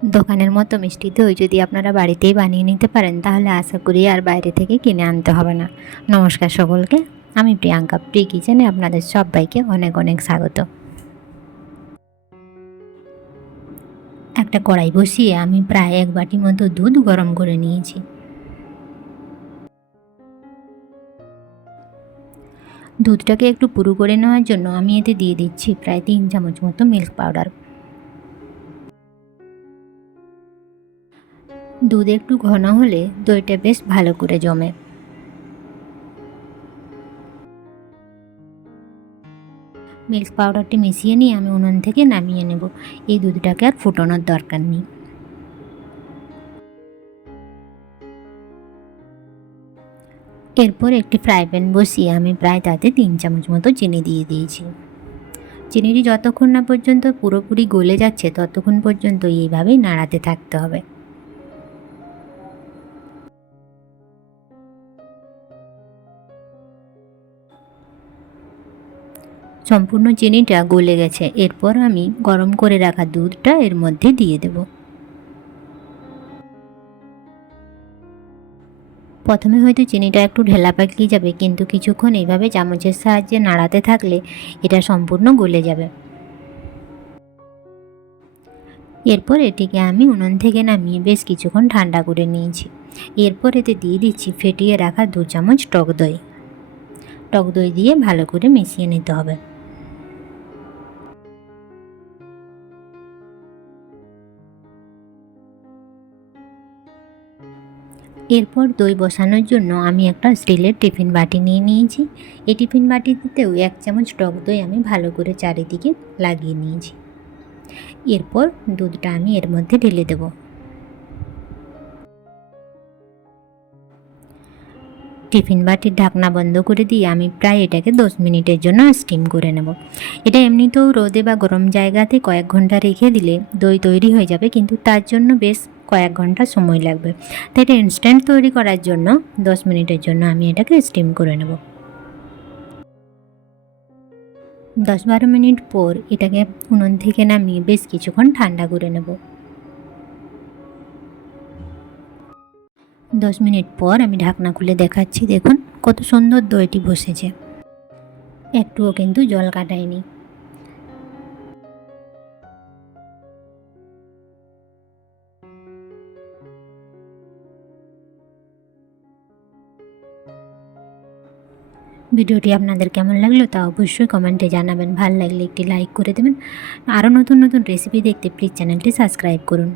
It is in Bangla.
দোকানের মতো মিষ্টি দই যদি আপনারা বাড়িতেই বানিয়ে নিতে পারেন তাহলে আশা করি আর বাইরে থেকে কিনে আনতে হবে না। নমস্কার সকলকে, আমি প্রিয়াঙ্কা, প্রি কিচেনে আপনাদের সবাইকে অনেক অনেক স্বাগত। একটা কড়াই বসিয়ে আমি প্রায় 1 বাটি মতো দুধ গরম করে নিয়েছি। দুধটাকে একটু পুরু করে নেওয়ার জন্য আমি এতে দিয়ে দিচ্ছি প্রায় 3 চামচ মতো মিল্ক পাউডার। দুধ একটু ঘন হলে দইটা বেশ ভালো করে জমে। মিল্ক পাউডারটি মিশিয়ে নিয়ে আমি উনুন থেকে নামিয়ে নেব। এই দুধটাকে আর ফুটানোর দরকার নেই। এরপর একটি ফ্রাই প্যান বসিয়ে আমি প্রায় তাতে 3 চামচ মতো চিনি দিয়ে দিয়েছি। চিনিটি যতক্ষণ না পর্যন্ত পুরোপুরি গলে যাচ্ছে ততক্ষণ পর্যন্ত এইভাবেই নাড়াতে থাকতে হবে। সম্পূর্ণ চিনিটা গলে গেছে। এরপর আমি গরম করে রাখা দুধটা এর মধ্যে দিয়ে দেব। প্রথমে হয়তো চিনিটা একটু ঢেলা পাকিয়ে যাবে, কিন্তু কিছুক্ষণ এইভাবে চামচের সাহায্যে নাড়াতে থাকলে এটা সম্পূর্ণ গলে যাবে। এরপর এটিকে আমি উনুন থেকে নামিয়ে বেশ কিছুক্ষণ ঠান্ডা করে নিয়েছি। এরপর এতে দিয়ে দিচ্ছি ফেটিয়ে রাখা 2 চামচ টক দই। টক দই দিয়ে ভালো করে মিশিয়ে নিতে হবে। এরপর দই বসানোর জন্য আমি একটা স্টিলের টিফিন বাটি নিয়ে নিয়েছি। এই টিফিন বাটিতেও 1 চামচ টক দই আমি ভালো করে চারিদিকে লাগিয়ে নিয়েছি। এরপর দুধটা আমি এর মধ্যে ঢেলে দেব। টিফিন বাটির ঢাকনা বন্ধ করে দিয়ে আমি প্রায় এটাকে 10 মিনিটের জন্য স্টিম করে নেব। এটা এমনিতেও রোদে বা গরম জায়গাতে কয়েক ঘন্টা রেখে দিলে দই তৈরি হয়ে যাবে, কিন্তু তার জন্য বেশ কয়েক ঘন্টা সময় লাগবে। তাই এটা ইনস্ট্যান্ট তৈরি করার জন্য 10 মিনিটের জন্য আমি এটাকে স্টিম করে নেব। 10-12 মিনিট পর এটাকে উনুন থেকে নামিয়ে বেশ কিছুক্ষণ ঠান্ডা করে নেব। 10 মিনিট পর আমি ঢাকনা খুলে দেখাচ্ছি। দেখুন কত সুন্দর দইটি বসেছে, একটুও কিন্তু জল কাটায়নি। ভিডিওটি আপনাদের কেমন লাগলো তা অবশ্যই কমেন্টে জানাবেন। ভালো লাগলে একটি লাইক করে দেবেন। আরও নতুন নতুন রেসিপি দেখতে প্লিজ চ্যানেলটি সাবস্ক্রাইব করুন।